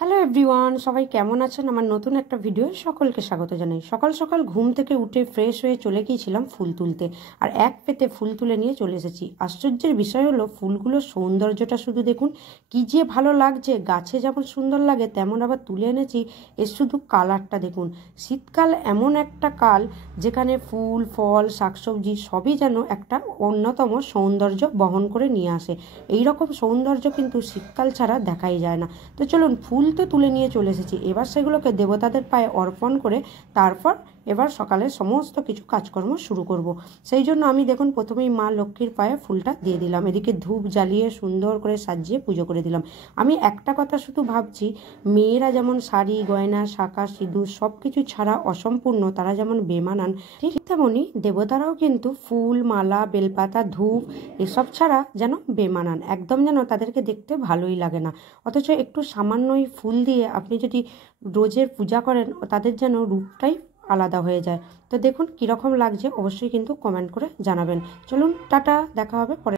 Hello everyone, সবাই কেমন আছেন? আমার নতুন একটা ভিডিও সকলকে স্বাগত জানাই। সকাল সকাল ঘুম থেকে উঠে ফ্রেশ হয়ে চলে গিয়েছিলাম ফুল তুলতে, আর এক পেতে ফুল তুলে নিয়ে চলে এসেছি। আশ্চর্যের বিষয় হলো ফুলগুলোর সৌন্দর্যটা শুধু দেখুন, কি যে ভালো লাগছে। গাছে যেমন সুন্দর লাগে তেমন আবার তুলে এনেছি, এর শুধু কালারটা দেখুন। শীতকাল এমন একটা কাল যেখানে ফুল ফল শাকসবজি সবই যেন একটা অন্যতম সৌন্দর্য বহন করে নিয়ে আসে। এই রকম সৌন্দর্য কিন্তু শীতকাল ছাড়া দেখাই যায় না। তো চলুন, ফুল তো তুলে নিয়ে চলে এসেছি, এবার সেগুলোকে দেবতাদের পায়ে অর্পণ করে তারপর এবার সকালে সমস্ত কিছু কাজকর্ম শুরু করব। সেই জন্য আমি দেখুন প্রথমেই মা লক্ষ্মীর পায়ে ফুলটা দিয়ে দিলাম, এদিকে ধূপ জ্বালিয়ে সুন্দর করে সাজিয়ে পুজো করে দিলাম। আমি একটা কথা শুধু ভাবছি, মেয়েরা যেমন শাড়ি গয়না শাঁখা সিঁদুর সব কিছু ছাড়া অসম্পূর্ণ, তারা যেমন বেমানান, ঠিক তেমনই দেবতারাও কিন্তু ফুল মালা বেলপাতা ধূপ এসব ছাড়া যেন বেমানান, একদম যেন তাদেরকে দেখতে ভালোই লাগে না। অথচ একটু সামান্যই ফুল দিয়ে আপনি যদি রোজের পূজা করেন, তাদের যেন রূপটাই আলাদা হয়ে যায়। তো দেখুন কীরকম লাগছে, অবশ্যই কিন্তু কমেন্ট করে জানাবেন। চলুন টাটা, দেখা হবে পরে।